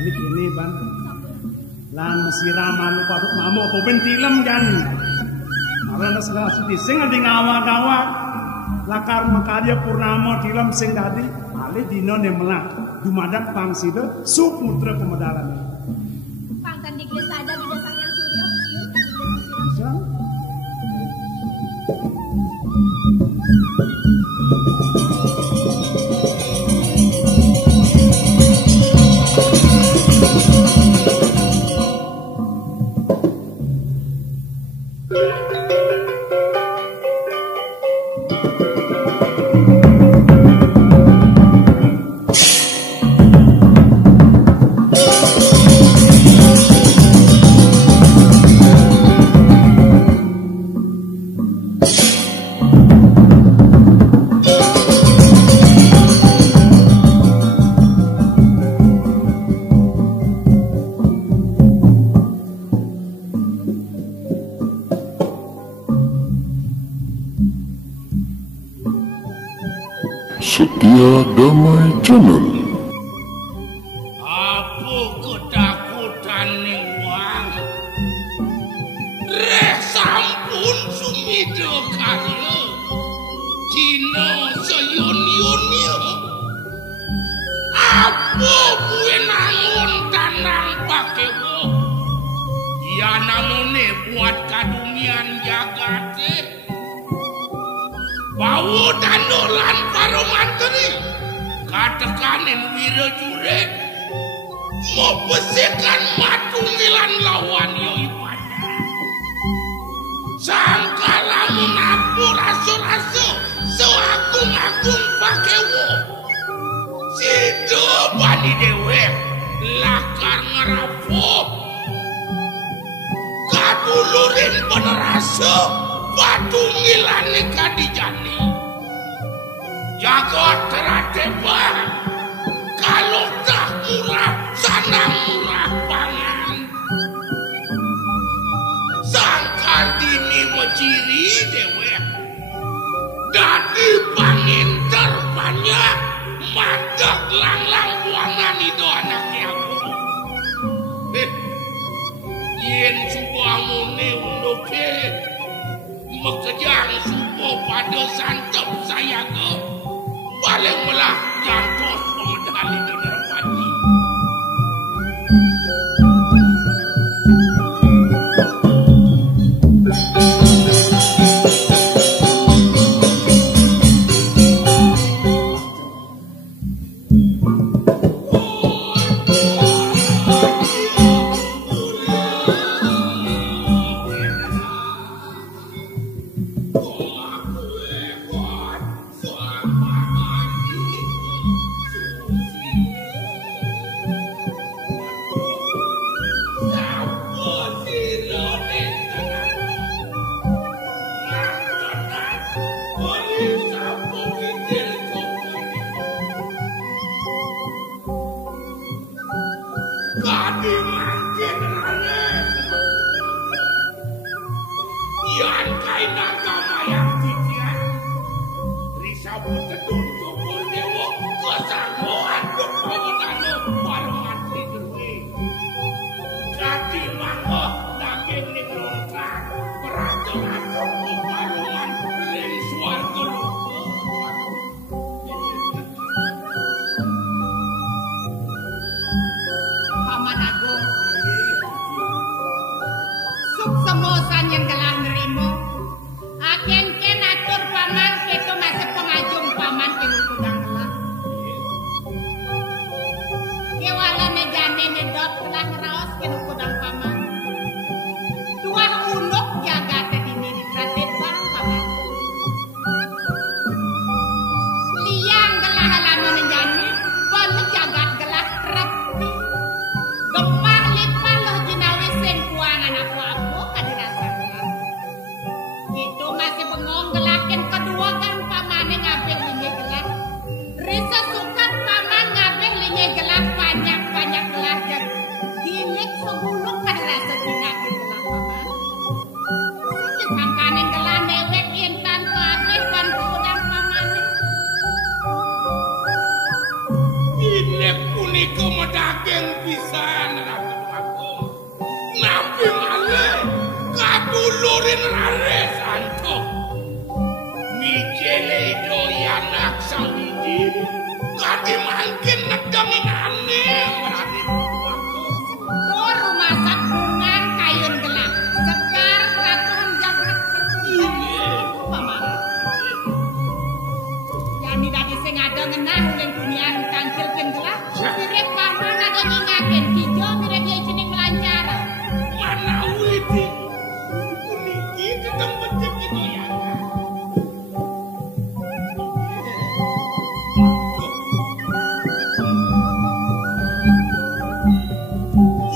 Balik ini ban. Lan siraman paduk mamuk apa ben film kan. Karena segala suci sing adi ngawa-ngawa. Lakar makarya purnama film sing tadi. Ale dino ne melak. Dumadang pangsida suk mutra kemedalan. Pangkan digles ada di dasar yang surya. Setia Damai Channel. Apa ketakutan ning wang? Reh sampun sumida karya. Dina seyon-yonnya. Apa kuwi nangun tanang pakewo? Ya namune buat kadunian jagate. Bawu dandolan karo mantri katekanin Wirajurek mau besikan matungilan lawan yo ibadah sangka lamun aku raso-raso seagung-agung pakewo sido bani dewek lakar ngerapok kadulurin peneraso patungilane kadijani jago teratebah kalau tak murah sana murah pangan sangka dini meciri dewek dadi pangin terbanyak madak lang-lang buangan itu anaknya aku yen subamune unduke mekejang supo pada santap saya ke balik melah jantos pemedali di Nerpati. pisan Ratu Agung. Nabi malih kadulurin rare santo. Mikele doyan aksawidi. Kadi mangkin negangin aneh Raden Agung. Oh, rumah sabungan kayun gelap. Sekar ratuan jagrak paman. Yani tadi sing ada ngenah uling dunian tangkil kendela. Mirip paman ada ngingakin kijo mirip ya jening melancara. Mana witi? Kuniki ketemu becik itu ya.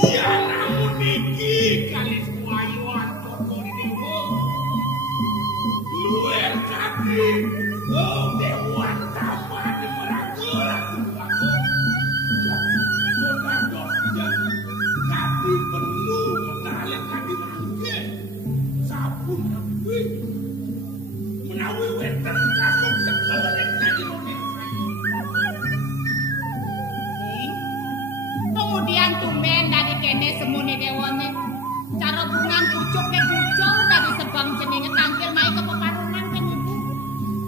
Ya namun niki kali suayuan tokor dewa. Luar kaki. Oh dewan tambah di meragora. Kaki penuh mengalir kaki mangke. Sabun nabi. Menawi weten kakung sekelek tadi Kemudian tumben dari kene semune dewane. Cara bungan pucuk ke pucuk dari sebang jenenge tangkil mai ke peparungan kan ibu.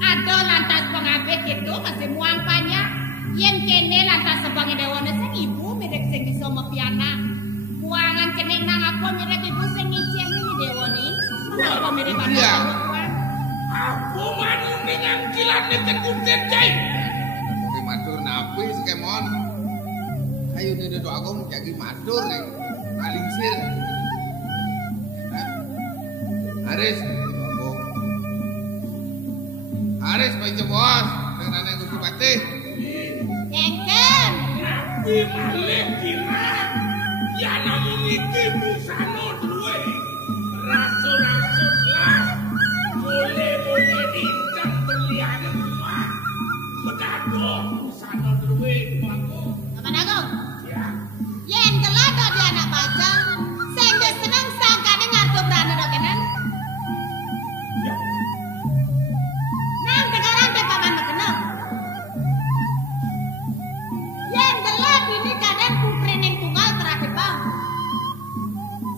Ada lantas pengabek itu masih muang banyak. Yen kene lantas sebang dewane sing ibu mirip sing iso mepiana. Muangan kene nang apa mirip ibu sing ngicen ini dewane. Kenapa mirip anak Iya. perempuan? aku manu dengan kilane tengkutet jai. Oke matur napi sekemon. Ayo nih doa aku menjadi matur nih. Alingsir. Haris, aku. Haris baca bos dengan yang Gusti Patih. Jengken. Nabi malih kira. Ya namun iki busano duwe. Rasul-rasul lah. Boleh diincang berlian rumah. Bedado busano duwe bangko. Paman Agung. Ya. Yen gelado di anak baca, sing geus seneng sangkane ngarep brane dokenan. Ya. Nang tegaran teh paman mekenep. Yen gelado ini kaden putri ning tunggal terade bang.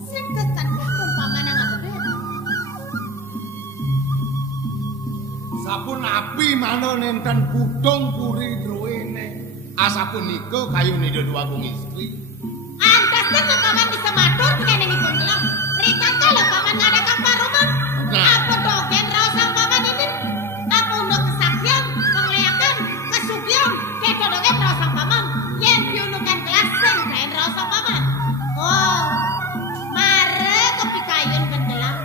Sing kekan pun paman nang gede. Sapun api mano nenten budong puri druwene. Asapunika kayune dua kung istri. Antasnya kok paman bisa matur kene ngipun gelap. Rita kalau paman ngadakan parumon. Nah. Apa dogen raosang paman ini? Apa unek kesaktian, pengleakan, kesugian, kedo dogen raosang paman. Yen piunukan kelas sing lain raosang paman. Oh, mare kopi kayun pendelak.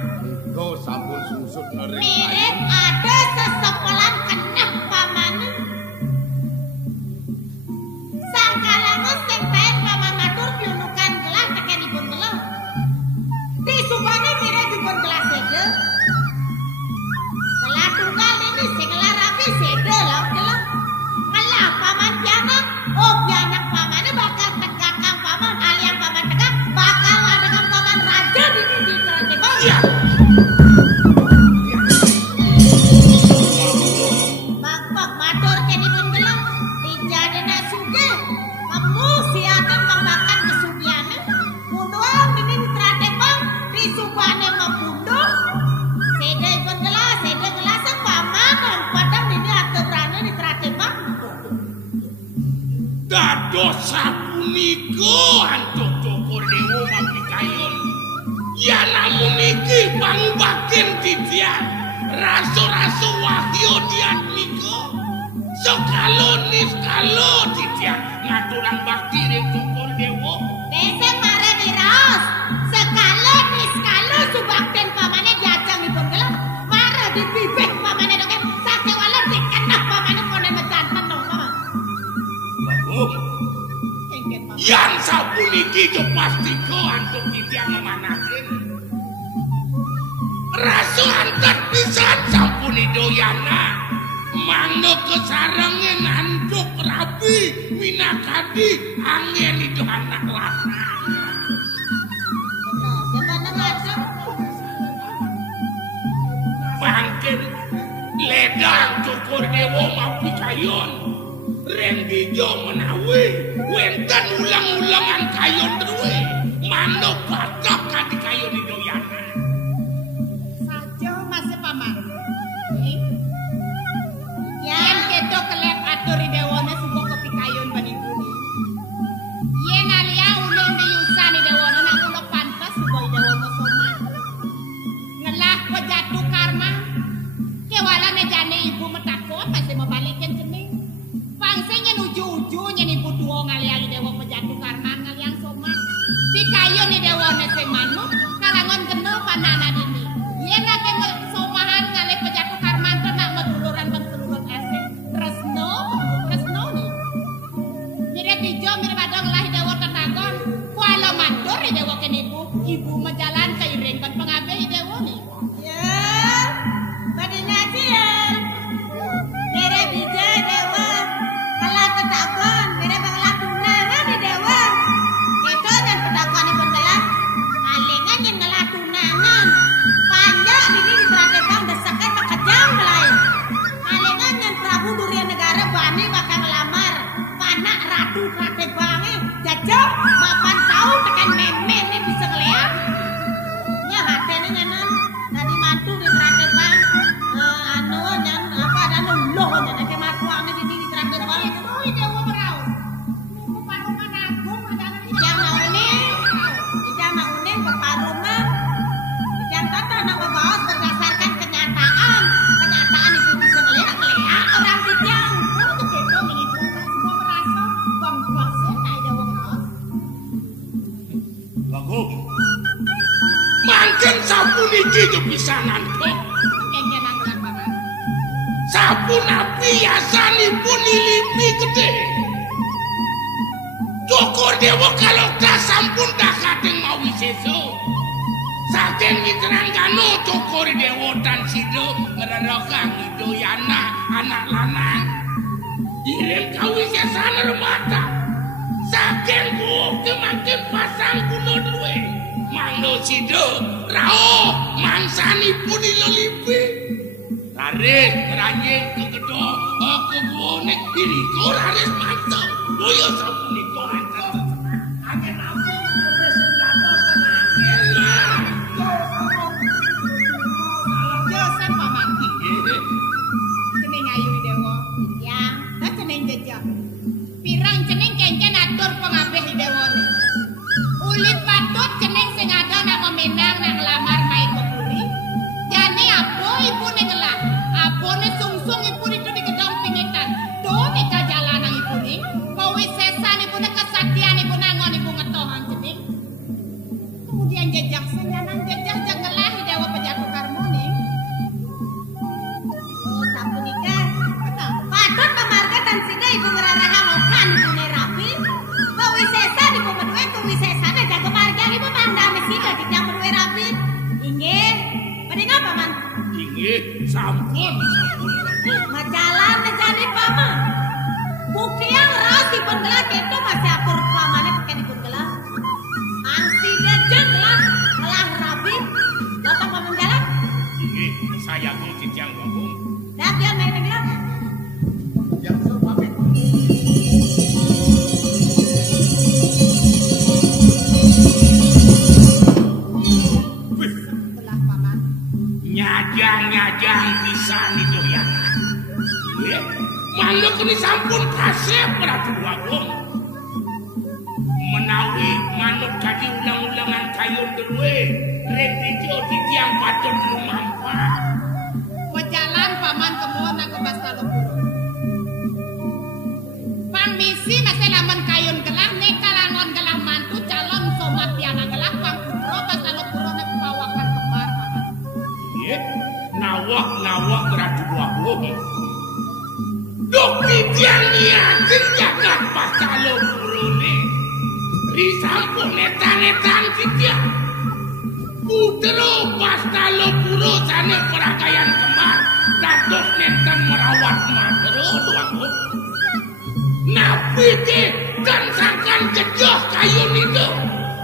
Go sampun susut nering Mirip ada sesekolan kenep paman. Sangkalangu sing baen paman matur piunukan gelas tekenipun gelas. Di subane mirip dipun gelas sede. Gelas tunggal ini sing gelar rapi sede lah gelas. Malah paman pianak, oh pianak pamane bakal tegakang paman, aliang paman tegak bakal ngadekan paman raja di kerajaan bang. Ya. Bak matur kenipun gelang dijadena sugih kamu siakan pembakan kesugiane munduan dinin tratepang disubane membunuh sedepun gelas sede gelasan paman padang dini atebrane di tratepang Dados sapunika antuk tokor dewa mapi kayun. Ya namun iki pangbaken titian. Raso-raso wahyu diatmiko. Sekalo niskalo titian. Ngaturang bakti ring tokor dewa. besek mare diraos sekalo niskalo subakten pamane diajangipun gelang mare dibibek pamane doken sakewala dikenah pamane konen mejanten dong paman Bagus. engken paman Yan sapuniki jo pasti ko antuk titian memanakin. Raso antar pisan sampuni doyana. Mangno kesarengen antuk rabi minakadi angin itu anak lana. Bangkin ledang cukur dewa mapi kayon. Renggijo menawi wenten ulang-ulangan kayon duwe manuk batok kadi kayon doyanan. Saja Mas Paman. Yen keto kelep atur dewana subuh kopi kayon panibuni. Yen alia ulun diusani dewana nak kula pantas subuh dewana soma. Ngelah pejatu karma. Kewalane jane ibu metakon masih membalikin jening. Pangsenya uju-ujunya nih putuo ngaliang dewa pejatu karma ngaliang soma. Di kayon ni dewana sing manuk kalangan genep panana dini. Yen nak somahan ngalih pejatu karma nak meduluran bangselurut asing. Tresno nih. Mirip dijo mirip adong lah dewa tetagon. Kuala mandur dewa kenipu. Ibu menjalan ke iring ban pengabe dewa nih. Ya, badanya dia. Mere bija dewa. Kalau tetagon, mere bangla tunangan di dewa. Itu dan pedagang ibu telah. Kalingan yang ngelah tunangan. Panjang ini di Tratebang desakan makajang lain. Kalingan yang Prabu Durian Negara bani bakal ngelamar. Panak Ratu Tratebangnya jajak mapan tahu tekan meme ini bisa ngeliat. Ya hatene nyanan tadi mantu di Tratebang. Anu yang apa anu loh yang ke matuane di Tratebang. Oh dewa merau. Paruman agung berjalan di Ijang nauning keparuman. Ijang tata nak membahas berdasarkan kenyataan. Kenyataan itu bisa ngeliat orang Ijang. Untuk keto mengibu semua merasa bang-bangsen naik dewa merau. Bagong. Mangken sabun iki yo pisanan kok. Kengken anggelan Paman. Sabun api yasanipun lilipi gede. Cukur dewa kalau dah sampun dah kadeng mawi seso. Saking ngiteran gano cukur dewa dan sido ngererokang doyana anak lanang. Iring kawi sesana remata. Saking buke makin pasang kuno duwe. Mangno sido rao mangsanipun ilolipi. Laris ngeranye kegedo kebuonek diriko laris mantap. Boyo sapuniko antar. Agen aku resendato tenang. Josan Paman. Cening ayu dewa. Ya, tak cening jejak. Pirang cening kengken atur pengabeh dewa ni. Ulit patut cening sing ada nak memenang nak ngelamar mai kepuri. Jane apa ibu ni ngelah? Apa ni sungsung ibu itu di gedong pingitan. Tuh ni jalanan ibu ni. Bawi sesan ibu ni kesaktian ibu nangon ibu ngetohan cening. Kemudian jejak senyanan jejak jangelah dewa pejatu karmo ni. Oh, sapunika. Patut pemargatan sida ibu ngerarahang okan ibu ne rapi. Kewisesan ibu berdua kewisesana jaga marga ibu mandame sida dijang berdua rapi. Inggih. Mending apa man? Inggih, sampun. Majalan nejani paman. Bukti yang ras di penggelas itu masih atur pamannya pakai di penggelas. Angsi dejeng lah telah rapi. Datang paman jalan. Inggih, saya kijang Bagong. Dah dia main gelas. Yang so pamit. Belah Paman. Nyajang-nyajang pisan itu ya. Manuk ini sampun kasih Prabu Bagong. Menawi manuk kadi ulang-ulangan kayu dewe. Renggijo di tiang patun lumampa. Pejalan Paman kemuan aku bastalo puro. Pang misi masih laman kayun gelah nih kalangon gelah mantu calon somat piana gelah pang puro bastalo puro nek bawakan kembar Paman. Iya, nawak Prabu Bagong. Dok di tiang niatin jagat patalo purone. Risampun netan-netan kita. Putero patalo puro sane peragayan kemar. Dados nenten merawat matero Bagong. Napi ke dan sangkan kejoh kayu itu.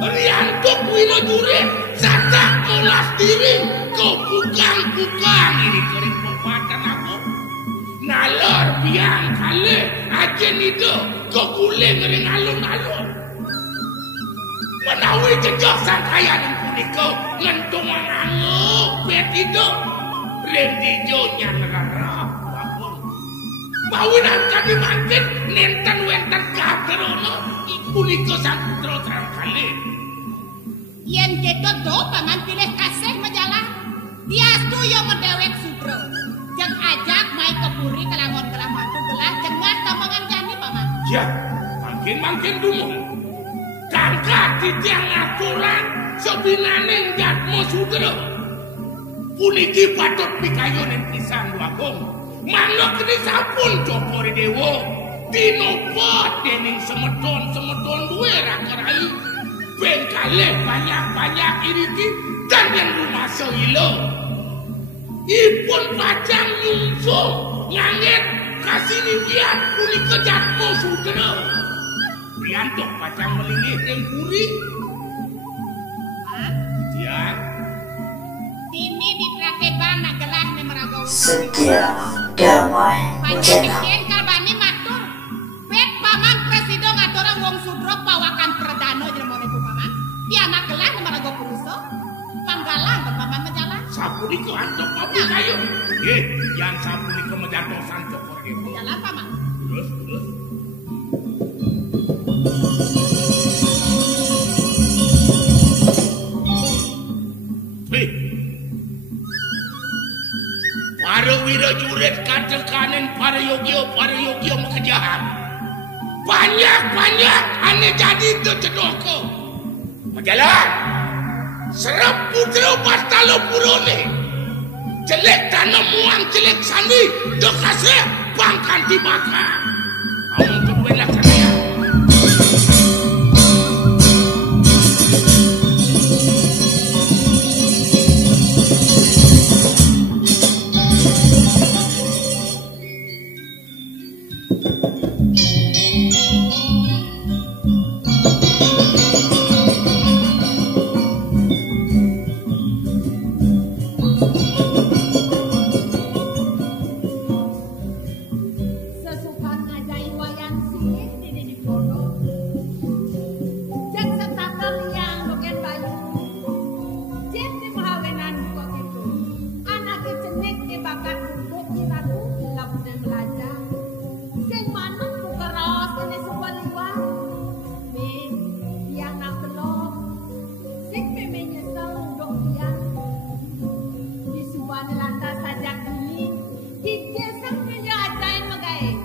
Riantuk Winodure satak molas diri. Kau bukang ini kering pepatan aku. Nalor biang kali ajen itu keguling ring alun-alun. Menawi jejak sang kaya dan punika ngentung anguk bet itu. Rendijo nyanrara bangun. Bawinan kami makin nenten wenten kagerono punika sang putra terang kali. Yen keto do paman pilih kasih majalah. Diastu yang mendewek sudro. Jeng ajak mai kepuri kelangon-kelang mantu gelah jengat tamangan jani paman. Ya, makin dumung. Kangkat titiang aturan sebinaning jatmo sudro. Puniki patut pikayonin pisan wakong. Manok ini sampun copori dewo. Dinopot dening semeton duwe rakarai. Bengkale banyak iriki dan yang rumah sehilo. Ipun pacang nyungsung nganget kasih niwian punika jatmo sudro. Priantok pacang melingih yang puri. Tiang. Ini ditrakeban nak gelah ni meragau. Setia damai Panjang bencana. bikin kalbani matur. Bet paman presiden ngaturang wong sudro pawakan perdana jeremone ku paman. Dia anak gelah ni meragau puruso. Panggalan berpaman menjalan. Sapuriko antok papi kayu. Yang sapuriko menjatuh santok korek. Jalan paman. Terus. Para wirajurit katekanin para yogyo mengejahan. Banyak aneh jadi itu cedoko. Majalan. Serap putra pastalo purone. Jelek tanam muang jelek sandi. Dokasnya bangkan dibakar. Kamu kedua laksana. Sesukan ngajai wayan sih di pondok. Cek setakal yang loken bayu. Cek di mahawenan kok itu. Anak cenek di bakat duduk di ratu lap dan belajar. Sing manut ku keras ini sebuah liwat. Min, yang nak belok. Sing menyesal untuk dia. Di sebuah lantas sajak ini. Digesang punya ajain magai.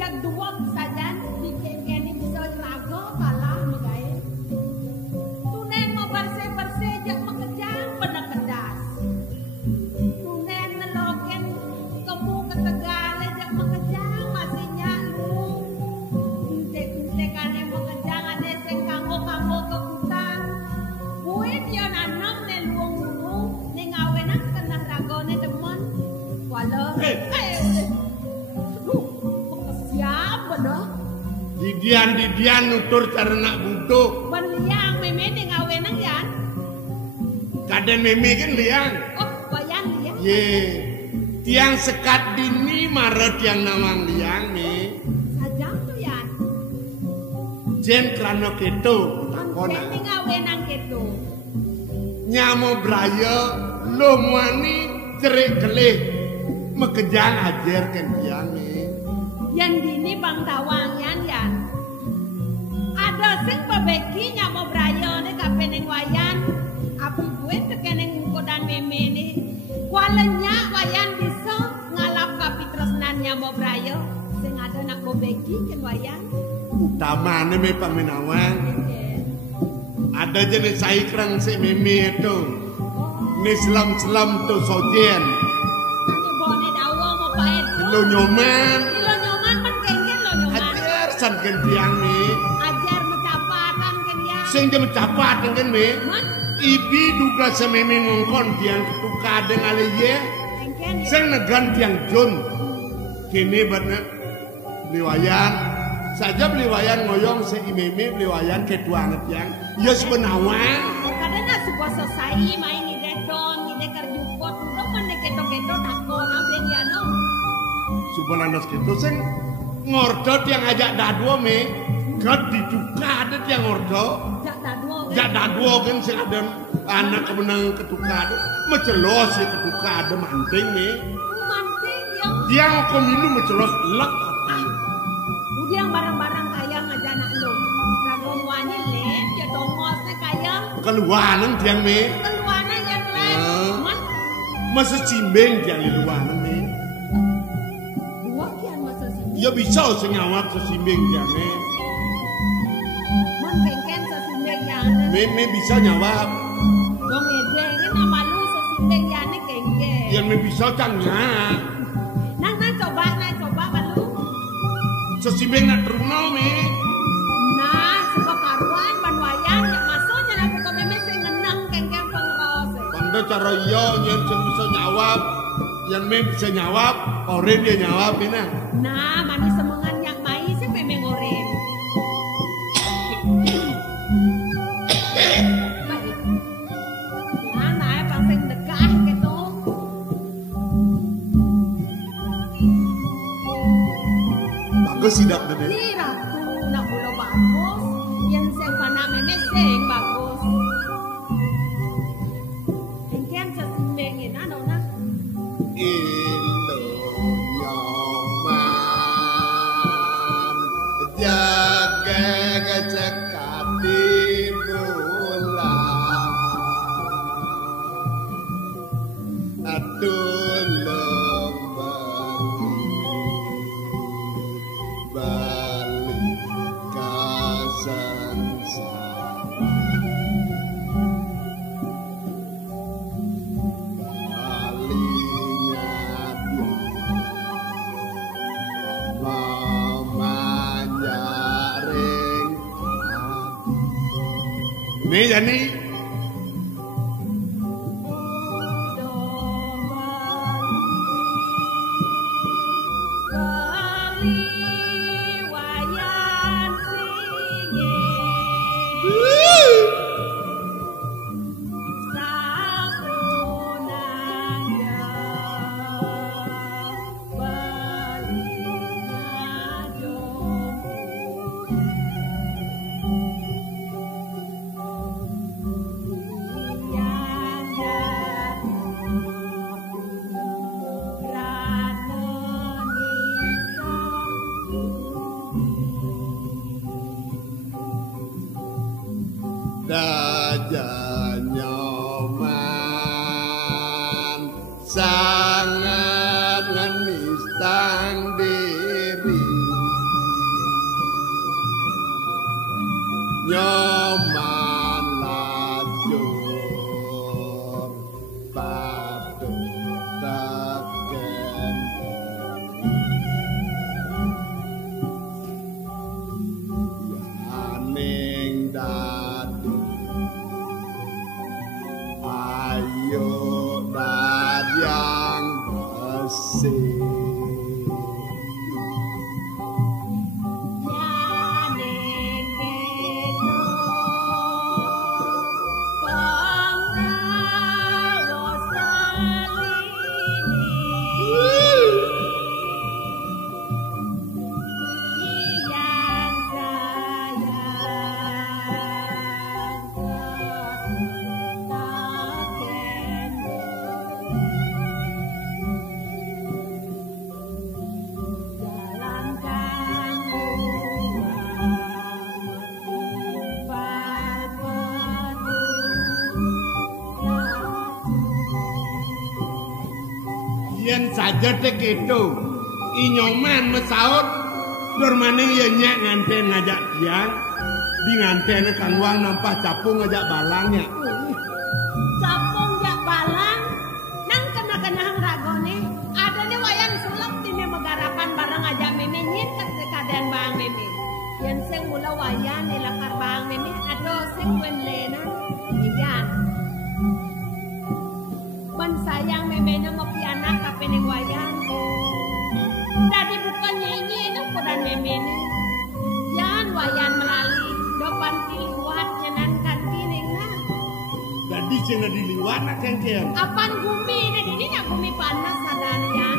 Jak duwag saja dikengkeni bisa rago kalah magai. Tunen mau bersih jak mengejang benar kedas. Tunen meloken kemu ketegale jak mengejang masih nyalu. Kuntek ane mengejang ane sing kanggo kekutan. Kue dia nanam ne luung ne ngawenan kena ragone demen. Walau siapa dah? Didian nutur ternak butuh. Berliang meme di ngawenang yan. Kaden meme kan liang. Oh, bayang liang. Ye. Tiang sekat dini maret yang nawang liang nih. Sajang tu yan. Jen krano keto takona. Jadi ngawenang gitu. Nyamo braya lo muani cerik kelih mekejang ajar kan tiang nih. Yang dini bang tawang yan. Ada sing babeki nyamo brayo ni kapeneng wayan. Api gue tekeneng mukodan meme ni. Kualanya wayan bisa ngalap kapitresnan nyamo brayo. Sing ada nak babeki kan wayan. Utama nih me paminawang. Ada jenis saikrang si meme itu. Ni selam tu sojen. Ani bone dawa mo paet. Lo nyoman. Lo nyoman pan kengken lo nyoman. Ajar san kan tiang nih. Ajar mencapatan kan ya. Sing dia mencapat kan me. Man, Ibi duga sememe ngongkon tiang ketuka dengan ye. kengken ya. Sing negan tiang jun. Kini bener beliwayan. Saja beliwayan ngoyong si imeme beliwayan ketuanget yang. Ya sebenawang. Kadang sebuah selesai main ide don, ide kerjupot. Udah mana keto-keto takon apa dia no. Coba landas gitu sing ngordo tiang ajak dadua me. Gat diduka ada tiang ngordo. Jak dadua kan sing ada anak kemenang ketuka ada. Mencelos ya ketuka ada manting me. Manting yang Tiang kok minum mencelos lek. udiang barang-barang kaya ngajana lu. Ragom wani le, ya tongosnya kaya. Keluanan tiang me. Keluarnya yang lain. Man, Masa cimbeng tiang di luanan me. dua kian masa sini. Ya bisa sing ngawat sesimbing tiang me. Man bengken sesimbeng yang Me bisa nyawat. dong ede, ini nama lu sesimbeng yang kengke. Yang me bisa cangnya. Nang coba balu. Sesimbing nak terunau me. Nah, suka karuan banwayan yang masuknya aku ke meme sing ngenang kengke pengrose. Panda cara iya yang bisa nyawap. Yang me bisa nyawap. Orang dia nyawap ini. Nah, manis semangan yang mai sih meme ngoreng. Baik. Nah, naik pangsing dekah gitu. Bagus sidak tadi. Ni ratu nak bola bagus, yang sing pana meme sing bagus. Engken sesimbengin ano na. Ilo nyoman jaga kecekati bulan aduh balik kasansara balinya mamanya ring ini jadi Raja nyoman sangat ngenistang diri nyoman lajur patut taken yaning dadi ayo dadyang besi yen saja tek itu inyoman mesaut dormaning ya nyak nganten ngajak tiang di nganten kan wang nampah capung ngajak balangnya Capung jak balang nang kena-kena ragone adanya wayan sulap tine megarapan barang aja meme nyit ke kadan bang meme yen sing mula wayan ilakar bang meme ado sing wen lena iyan ban sayang meme na ngopianak kapening wayan tadi bukan nyanyi na kodan meme ne yan wayan melali depan tiliwat nyenan kan kining na jadi jangan diliwat nak kengkeng apan bumi na dini na bumi panas sadanian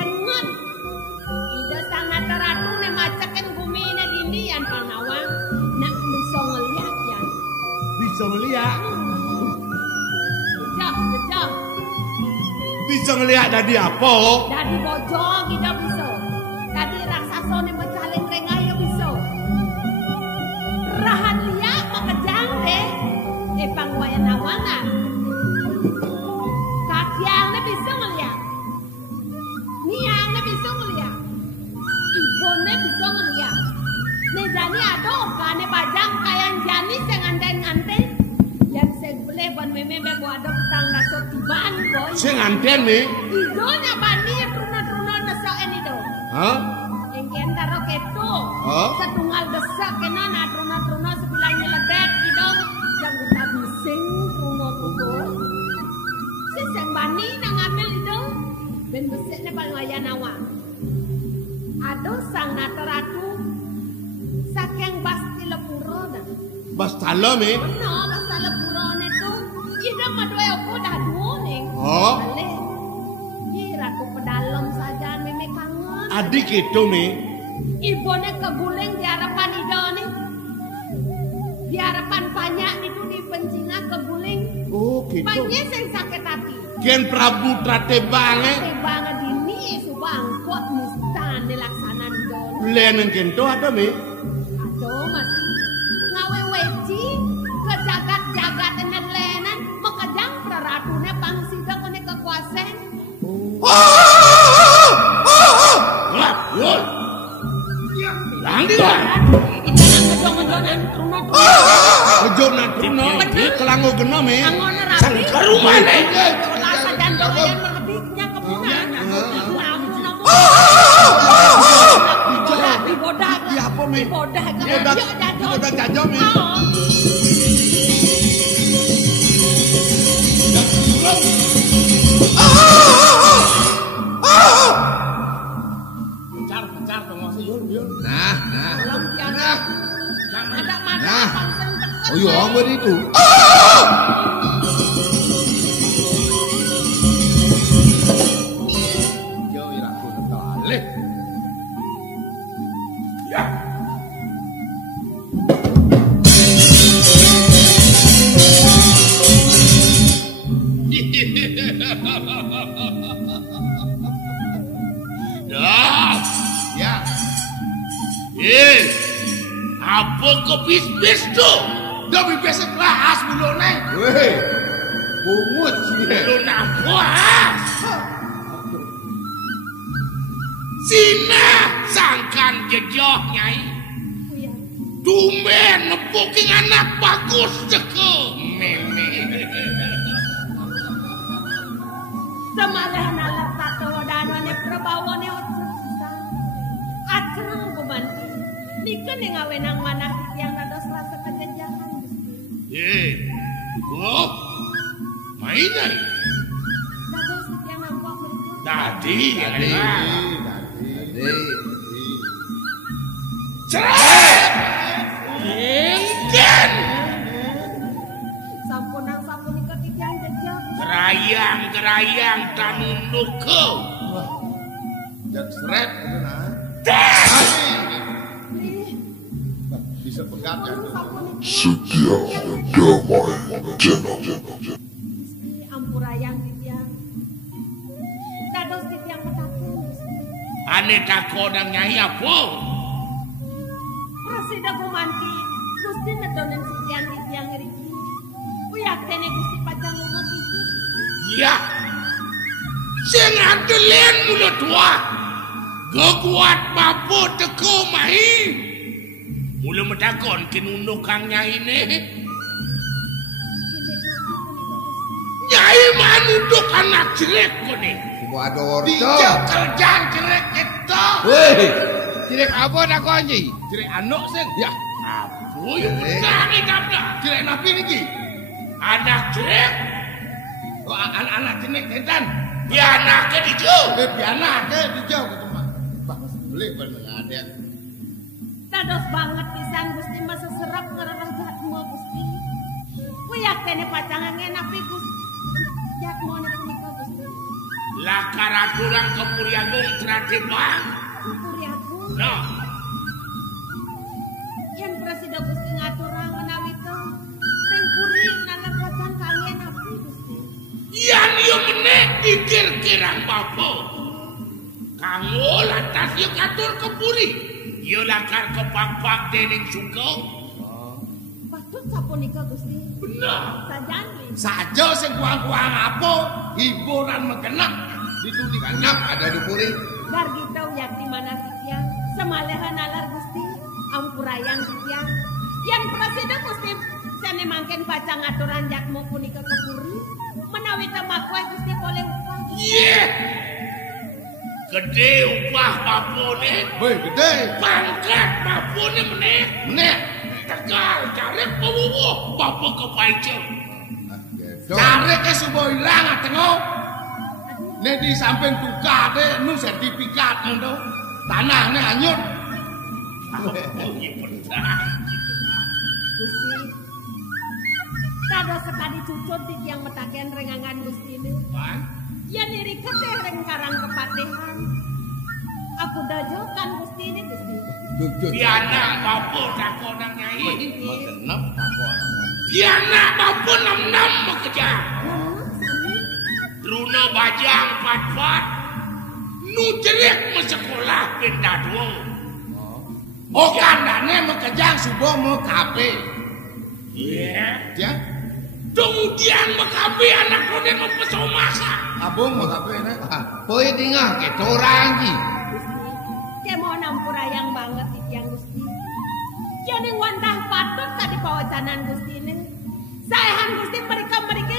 tengen bisa ngeliat. Jejak. Bisa ngeliat dari apa? Dari bojo kita bisa. Dari raksasa ni bercaling rengah ya bisa. Rahan liat makejang deh. Pangwayan awangan. Kakiang ni bisa ngeliat. Niang ni bisa ngeliat. Ibu ni bisa ngeliat. Ni jani ada kan bajang kayan jani senganten-nganten. Yang sebelah ban meme buat ada petang nasot tibaan boy. Senganten ni? Idonya bani truna-truna nasok ini do. Hah? Engken daro keto. Setunggal desak kena na truna-truna sebilang nyeledek ido. Yang utat mesin truna-truna. Si seng bani na ngambil ido. Ben besiknya pangwayan awang. Ado sang nataratu. Saking basti lepuro dah. Bastalom eh? No, basta lepuro nito. Ida madoy ako dah duo ning. Oh? Ale. Kira ko pedalom saja meme kangen. Adik itu nih. Ibone keguling di harapan Ida nih. Di harapan banyak itu di pencinga keguling. Oh gitu. Banyak sing sakit hati. Kian Prabu Tratebang eh? Banget ini subangkot mustan dilaksana di dono. Lenen kento ada nih? Aduh masih ngawe weci kejagat-jagat lenan makajang praratune pangsida kene kekuasaan. Lah, yul. Lang di lah. Ngejong-ngejongan truna-truna. Kejonan Truno, kelango genom eh? Angon rapi. Sang karuman eh? Rasa dan doyan merebitnya kebunan. Dibodak. Di apa mi? Dibodak. Dibodak jajom mi? Pencar penguasa yul. Nah. Nah. Oh iya, orang itu. Yo, iraku tertalih. Ya. Dah. Ya. Apa kau bis-bis tu? Dah bibes kelas mulu neng. Weh. Bungut sih. Lu nak puas? Sina sangkan jejoh nyai. Tumben nepuking anak bagus ceke. Meme. Semalah nalar tato danane prabawane otsa. Acereng kumanti. Niken yang ngawenang manah yang nados rasa kejenjangan. Oh, mainan. Dados yang nampak mereka. Tadi. Cerai. Engken. Sampun ikat yang jejak. Gerayang tanunduk kau. Dan seret. Bisa pegat ya. Setia damai channel. Ampurayang titiang. Dados titiang mataken. Ane tako dan nyai apa? Prasida kumanti. Gusti nedonen titiang riki. Uyak tene gusti pajang lunga itu. Ya. Sing adelen mulut tua. Gekuat papu teko mai. Mula medakon kinunduk kang nyai ni. Nyai manunduk anak jelek ko ni. Buat ada ordo. Dijak kerjaan jelek itu. Weh. Jirek apa nak kau ni? Jirek anak sen. Ya. Apa yang besar ni kapda? Jirek napi niki. Anak jelek. Oh, anak jenek tetan. Dia anak ke dijauh. Biana ke dijauh ke rumah. Bah, beli bener ada. Dados banget pisan Gusti masa serap ngerarah jatmu Gusti. Kuyak kene pacangan ngenapi Gusti. Jatmu nek punika Gusti. Lakarat orang ke Puriagung terakhir bang. Puriagung. No. Yang presida Gusti ngatur menawi ke. Teng ayo meneh dikir-kirang bapa. Kanggo lantas yo katur kepuri. Yo lakar kepak-pak dening Sugeng. Patut sapunika Gusti. Bener. Sajane. Saja sing kuang-kuang apa hiburan megenap Ditudi kanap ada dupuri. Dar kita yakti mana sikian. Semalehan alar Gusti. Ampurayang sikian. Yang presiden Gusti sane mangken baca ngaturan jakmu punika kepuri. Menawi temakwe Gusti boleh upah. Yeah. Gede upah bapone. Woi, gede. Pangkat bapone meneh. Meneh. Tegal carek pewuwuh bapak kepaiceng. Cari ke subuh hilang atengok. Nek di samping tukade nu sertifikat ndo. Tanahnya hanyut. Oh iya benar. Gusti. Kada sekali cucut di yang metaken rengangan Gusti ini. Pan. Ya diri keteh reng karang kepatihan. Aku dajokan Gusti ini Gusti. Jujur. Piana bapak takonang nyai. Megenap apa? Piana bapak nam-nam bekerja. Truna bajang pat-pat. Nu jerik sekolah pindah dua. Oh kandane mekejang subuh mau kape. Iya. Ya, Kemudian mekabe anak kode mempesau masa. Abung mau kape nek? Poe dingah ke torangi. Gusti. Dia mau nampurayang banget yang Gusti. Jadi wantah patut tadi pawacanan Gusti ini. Saehan Gusti mereka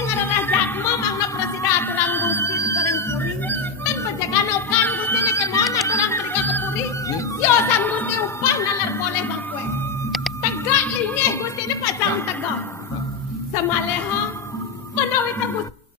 ngarana jakma mangna presida aturan Gusti goreng kuring. Dan penjagaan okan Gusti ini kemana aturan mereka kepuri. Yo sang Gusti upah nalar boleh bangkue. Tegak lingih Gusti ini pacang tegak. Semaleha menawi Gusti